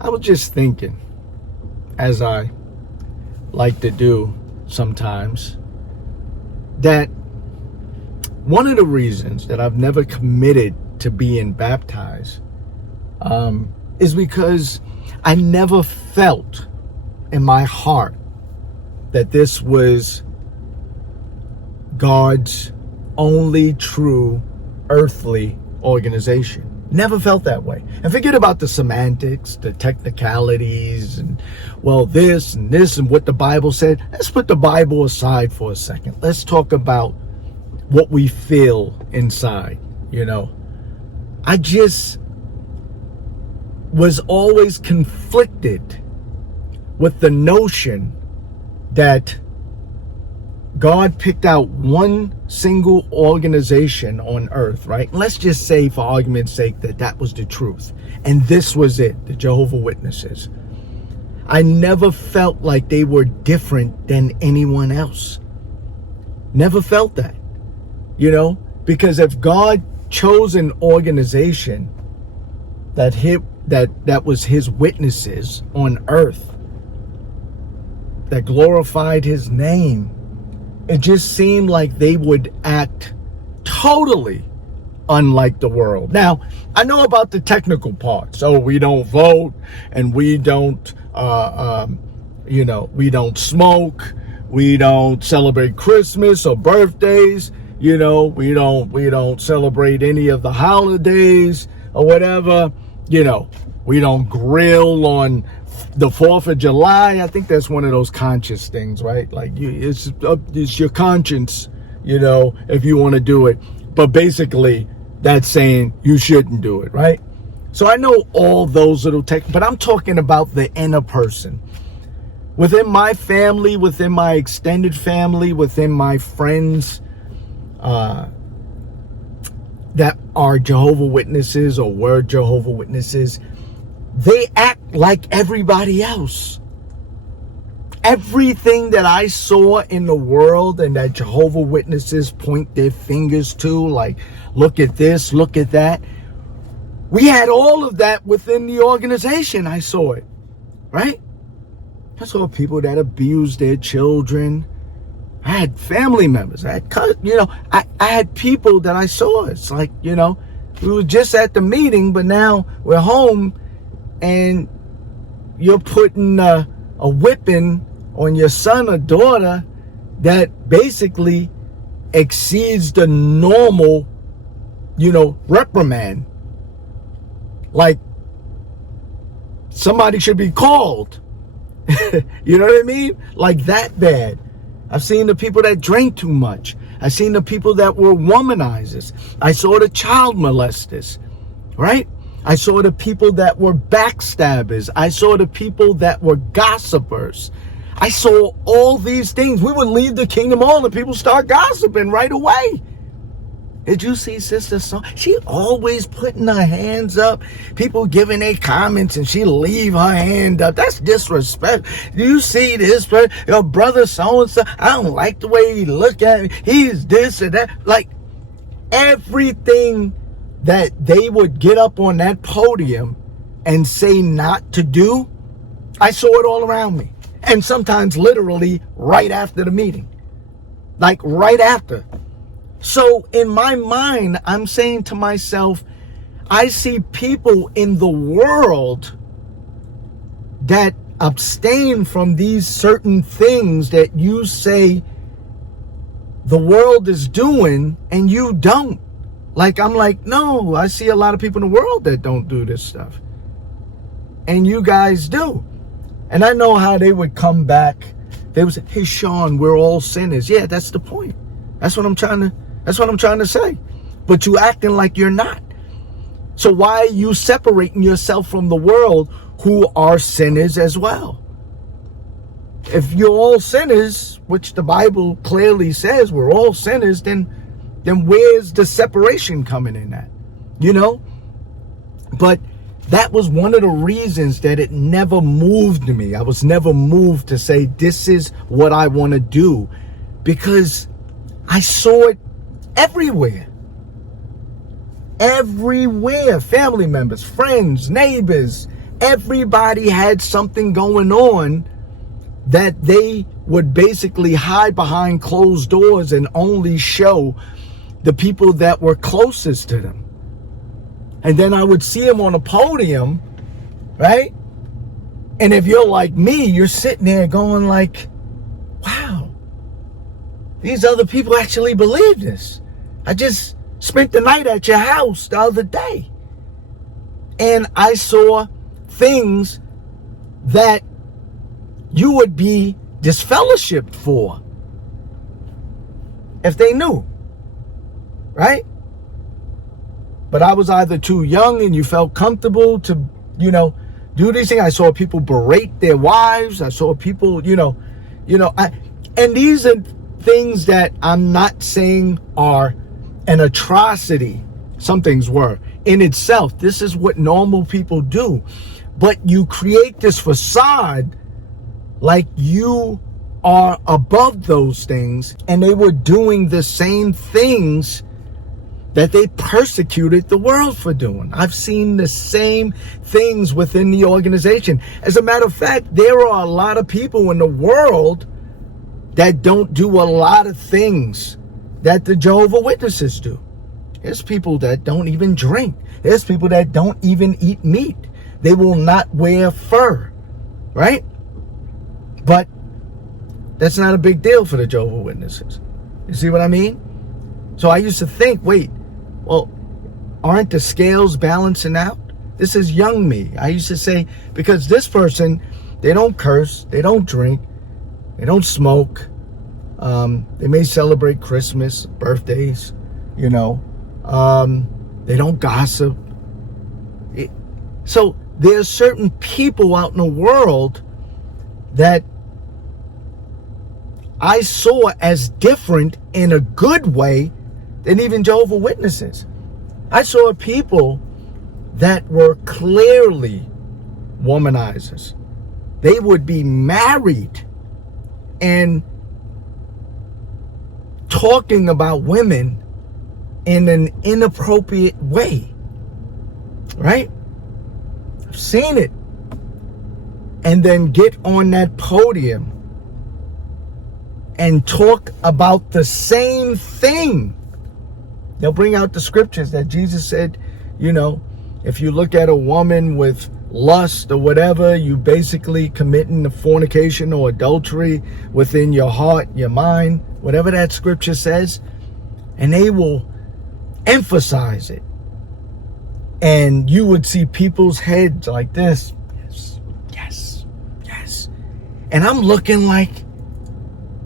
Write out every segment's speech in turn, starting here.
I was just thinking, as I like to do sometimes, that one of the reasons that I've never committed to being baptized is because I never felt in my heart that this was God's only true earthly organization. Never felt that way. And forget about the semantics, the technicalities, and well, this and what the Bible said. Let's put the Bible aside for a second. Let's talk about what we feel inside, I just was always conflicted with the notion that God picked out one single organization on earth, right? Let's just say, for argument's sake, that was the truth. And this was it, the Jehovah Witnesses. I never felt like they were different than anyone else. Never felt that, because if God chose an organization that was his witnesses on earth, that glorified his name, it just seemed like they would act totally unlike the world. Now, I know about the technical parts. So we don't vote, and we don't, we don't smoke, we don't celebrate Christmas or birthdays, we don't celebrate any of the holidays or whatever, we don't grill on the 4th of July. I think that's one of those conscious things, right? Like it's your conscience, if you want to do it. But basically, that's saying you shouldn't do it, right? So I know all those little but I'm talking about the inner person. Within my family, within my extended family, within my friends that are Jehovah Witnesses or were Jehovah Witnesses, they act like everybody else. Everything that I saw in the world and that Jehovah Witnesses point their fingers to, like, look at this, look at that. We had all of that within the organization. I saw it, right? I saw people that abused their children. I had family members. I had, I had people that I saw. It's like, we were just at the meeting, but now we're home, and you're putting a whipping on your son or daughter that basically exceeds the normal, reprimand. Like, somebody should be called. You know what I mean? Like that bad. I've seen the people that drank too much. I've seen the people that were womanizers. I saw the child molesters, right? I saw the people that were backstabbers. I saw the people that were gossipers. I saw all these things. We would leave the Kingdom Hall and people start gossiping right away. Did you see Sister Song? She always putting her hands up. People giving their comments and she leave her hand up. That's disrespect. Do you see this? Your brother so-and-so, I don't like the way he look at me. He's this and that. Like, everything that they would get up on that podium and say not to do, I saw it all around me. And sometimes literally right after the meeting. Like right after. So in my mind, I'm saying to myself, I see people in the world that abstain from these certain things that you say the world is doing and you don't. Like, I'm like, no, I see a lot of people in the world that don't do this stuff. And you guys do. And I know how they would come back. They would say, hey, Sean, we're all sinners. Yeah, that's the point. That's what I'm trying to say. But you acting like you're not. So why are you separating yourself from the world who are sinners as well? If you're all sinners, which the Bible clearly says we're all sinners, then where's the separation coming in at? But that was one of the reasons that it never moved me. I was never moved to say, this is what I want to do. Because I saw it everywhere. Everywhere. Family members, friends, neighbors, everybody had something going on that they would basically hide behind closed doors and only show the people that were closest to them. And then I would see them on a podium, right? And if you're like me, you're sitting there going like, wow, these other people actually believe this. I just spent the night at your house the other day, and I saw things that you would be disfellowshipped for if they knew, right? But I was either too young and you felt comfortable to, do these things. I saw people berate their wives. I saw people, and these are things that I'm not saying are an atrocity. Some things were in itself. This is what normal people do. But you create this facade like you are above those things, and they were doing the same things that they persecuted the world for doing. I've seen the same things within the organization. As a matter of fact, there are a lot of people in the world that don't do a lot of things that the Jehovah Witnesses do. There's people that don't even drink. There's people that don't even eat meat. They will not wear fur, right? But that's not a big deal for the Jehovah Witnesses. You see what I mean? So I used to think, wait, well, aren't the scales balancing out? This is young me. I used to say, because this person, they don't curse, they don't drink, they don't smoke. They may celebrate Christmas, birthdays, they don't gossip. So there's certain people out in the world that I saw as different in a good way than even Jehovah Witnesses. I saw people that were clearly womanizers. They would be married and talking about women in an inappropriate way, right? I've seen it. And then get on that podium and talk about the same thing. They'll bring out the scriptures that Jesus said, if you look at a woman with lust or whatever, you basically committing the fornication or adultery within your heart, your mind, whatever that scripture says. And they will emphasize it. And you would see people's heads like this. Yes, yes, yes. And I'm looking like,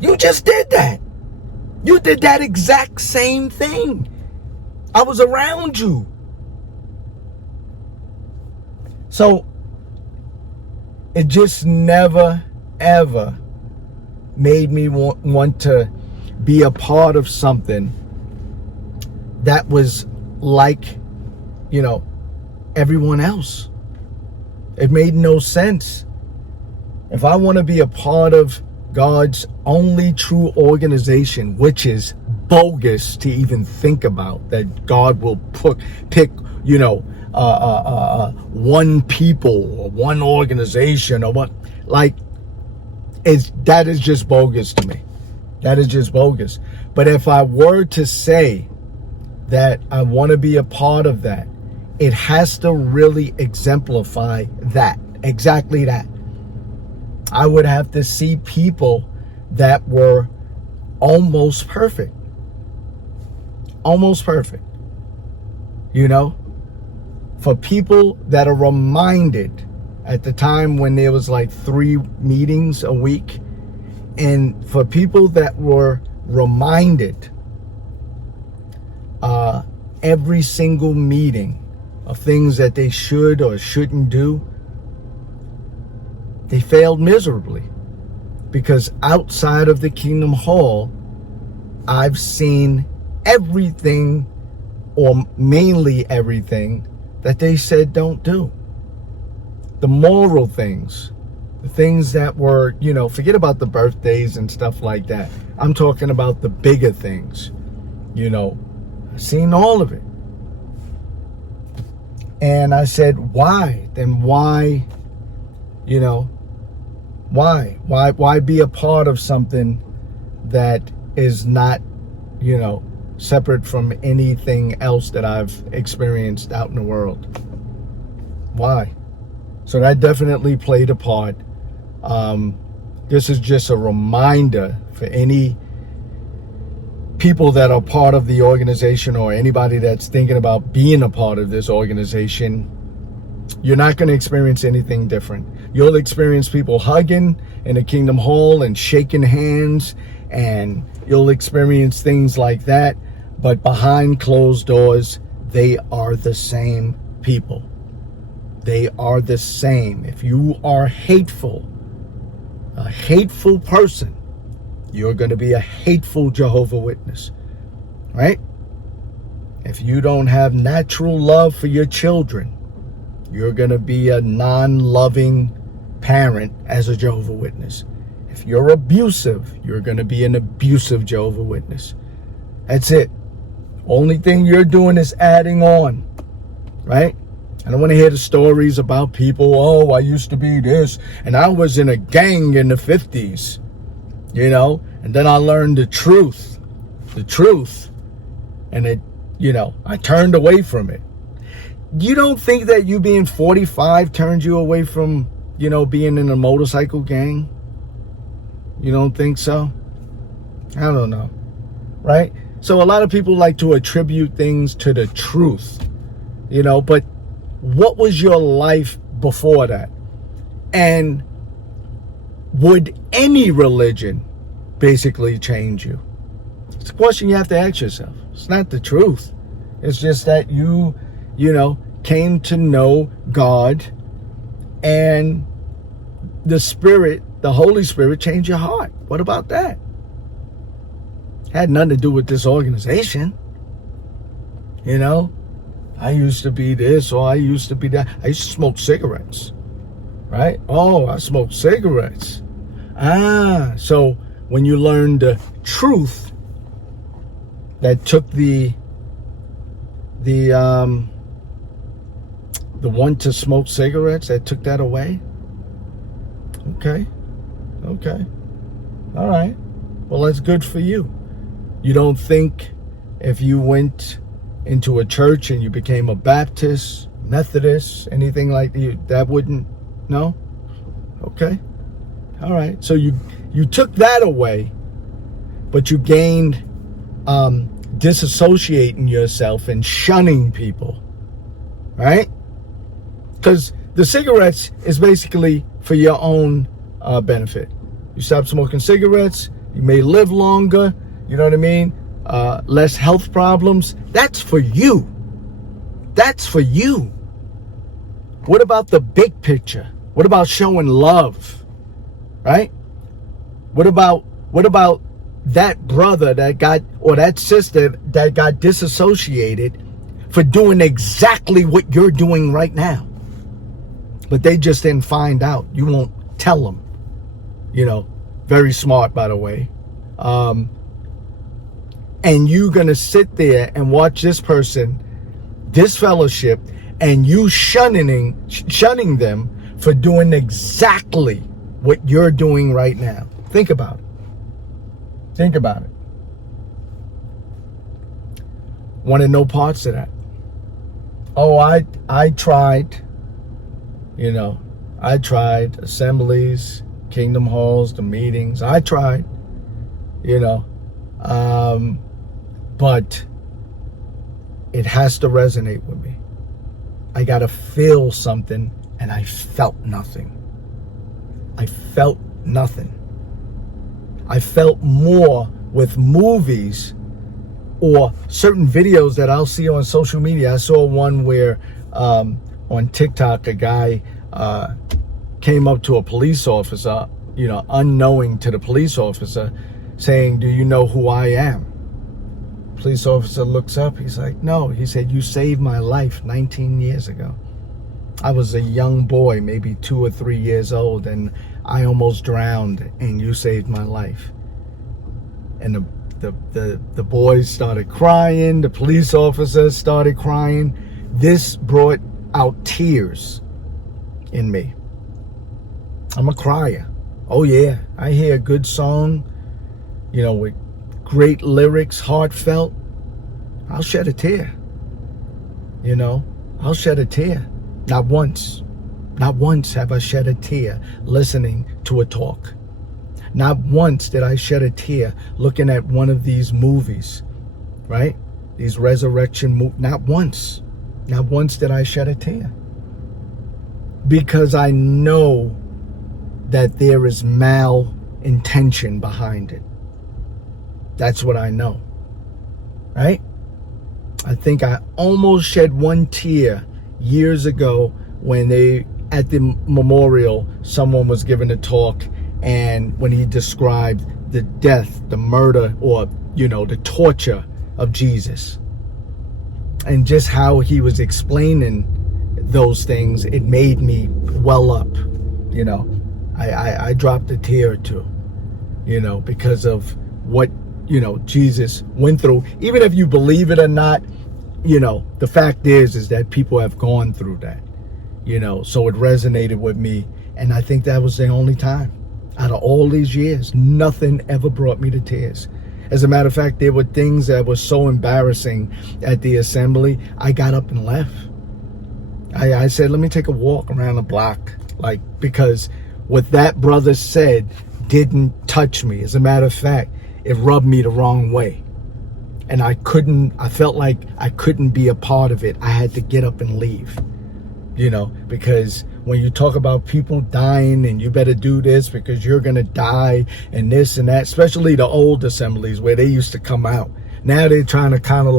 you just did that. You did that exact same thing. I was around you. So it just never, ever made me want to be a part of something that was like, everyone else. It made no sense. If I want to be a part of God's only true organization, which is bogus to even think about, that God will pick, one people or one organization or what, that is just bogus to me. That is just bogus. But if I were to say that I want to be a part of that, it has to really exemplify that, exactly that. I would have to see people that were almost perfect. Almost perfect. For people that are reminded at the time when there was like 3 meetings a week, and for people that were reminded every single meeting of things that they should or shouldn't do, they failed miserably. Because outside of the Kingdom Hall, I've seen everything, or mainly everything, that they said don't do. The moral things, the things that were, forget about the birthdays and stuff like that. I'm talking about the bigger things. I've seen all of it. And I said, why? Then why, you know, why be a part of something that is not, you know, separate from anything else that I've experienced out in the world? Why? So that definitely played a part. This is just a reminder for any people that are part of the organization or anybody that's thinking about being a part of this organization. You're not going to experience anything different. You'll experience people hugging in the Kingdom Hall and shaking hands, and you'll experience things like that. But behind closed doors, they are the same people. They are the same. If you are hateful, a hateful person, you're going to be a hateful Jehovah Witness, right? If you don't have natural love for your children, you're going to be a non-loving parent as a Jehovah Witness. If you're abusive, you're going to be an abusive Jehovah Witness. That's it. Only thing you're doing is adding on, right? I don't want to hear the stories about people, oh, I used to be this, and I was in a gang in the 50s, you know, and then I learned the truth, and it, you know, I turned away from it. You don't think that you being 45 turned you away from, you know, being in a motorcycle gang? You don't think so? I don't know, right? So a lot of people like to attribute things to the truth, you know, but what was your life before that? And would any religion basically change you? It's a question you have to ask yourself. It's not the truth. It's just that you know, came to know God, and the Spirit, the Holy Spirit, changed your heart. What about that? Had nothing to do with this organization. You know, I used to be this, or I used to be that. I used to smoke cigarettes, right? Oh, I smoked cigarettes. So when you learned the truth that took the one to smoke cigarettes, that took that away? Okay. All right. Well, that's good for you. You don't think if you went into a church and you became a Baptist, Methodist, anything like that wouldn't, no? Okay. All right. So you took that away, but you gained disassociating yourself and shunning people, right? Because the cigarettes is basically for your own benefit. You stop smoking cigarettes, you may live longer, you know what I mean? Less health problems. That's for you. That's for you. What about the big picture? What about showing love? Right? What about that brother that got, or that sister that got disassociated for doing exactly what you're doing right now? But they just didn't find out. You won't tell them. You know, very smart, by the way. And you're going to sit there and watch this person, this fellowship, and you shunning them for doing exactly what you're doing right now. Think about it. Think about it. Wanted no parts of that. Oh, I tried. You know, I tried assemblies, Kingdom Halls, the meetings. I tried, you know, but it has to resonate with me. I got to feel something, and I felt nothing. I felt nothing. I felt more with movies or certain videos that I'll see on social media. I saw one where on TikTok, a guy came up to a police officer, you know, unknowing to the police officer, saying, "Do you know who I am?" Police officer looks up. He's like, "No." He said, "You saved my life 19 years ago. I was a young boy, maybe 2 or 3 years old, and I almost drowned, and you saved my life." And the boys started crying. The police officers started crying. This brought out tears in me. I'm a crier. Oh yeah, I hear a good song, with great lyrics, heartfelt. I'll shed a tear. I'll shed a tear. Not once have I shed a tear listening to a talk. Not once did I shed a tear looking at one of these movies, right? These resurrection movies. Not once did I shed a tear. Because I know that there is malintention behind it. That's what I know, right? I think I almost shed one tear years ago when at the memorial, someone was giving a talk, and when he described the death, the murder, or, the torture of Jesus, and just how he was explaining those things, it made me well up. I dropped a tear or two, because of what, Jesus went through. Even if you believe it or not, the fact is that people have gone through that, so it resonated with me. And I think that was the only time out of all these years, nothing ever brought me to tears. As a matter of fact, there were things that were so embarrassing at the assembly, I got up and left. I said, let me take a walk around the block, because what that brother said didn't touch me. As a matter of fact, it rubbed me the wrong way. And I felt like I couldn't be a part of it. I had to get up and leave, because when you talk about people dying and you better do this because you're going to die and this and that, especially the old assemblies where they used to come out. Now they're trying to kind of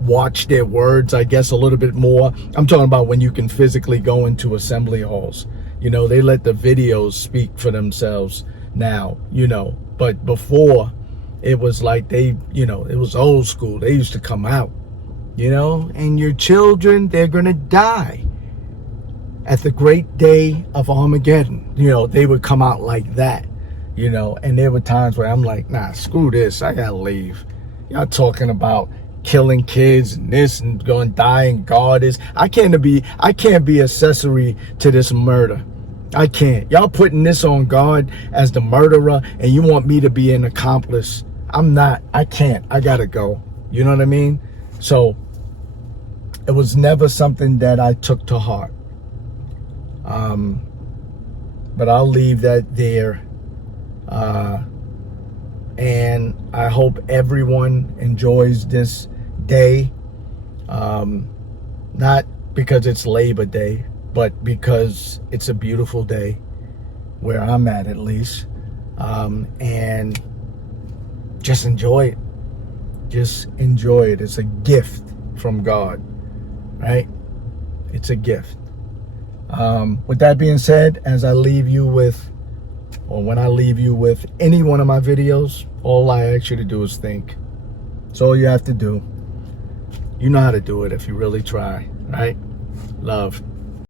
watch their words, I guess, a little bit more. I'm talking about when you can physically go into assembly halls. They let the videos speak for themselves now, but before it was like it was old school. They used to come out, and your children, they're going to die at the great day of Armageddon. They would come out like that, and there were times where I'm like, nah, screw this. I got to leave. Y'all talking about killing kids and this and going to die and God is. I can't be accessory to this murder. I can't. Y'all putting this on God as the murderer and you want me to be an accomplice. I'm not. I can't. I gotta go. You know what I mean? So it was never something that I took to heart. But I'll leave that there. And I hope everyone enjoys this day. Not because it's Labor Day, but because it's a beautiful day where I'm at least. And just enjoy it. Just enjoy it. It's a gift from God, right? It's a gift. With that being said, as I leave you with, or when I leave you with any one of my videos, all I ask you to do is think. That's all you have to do. You know how to do it if you really try, right? Love.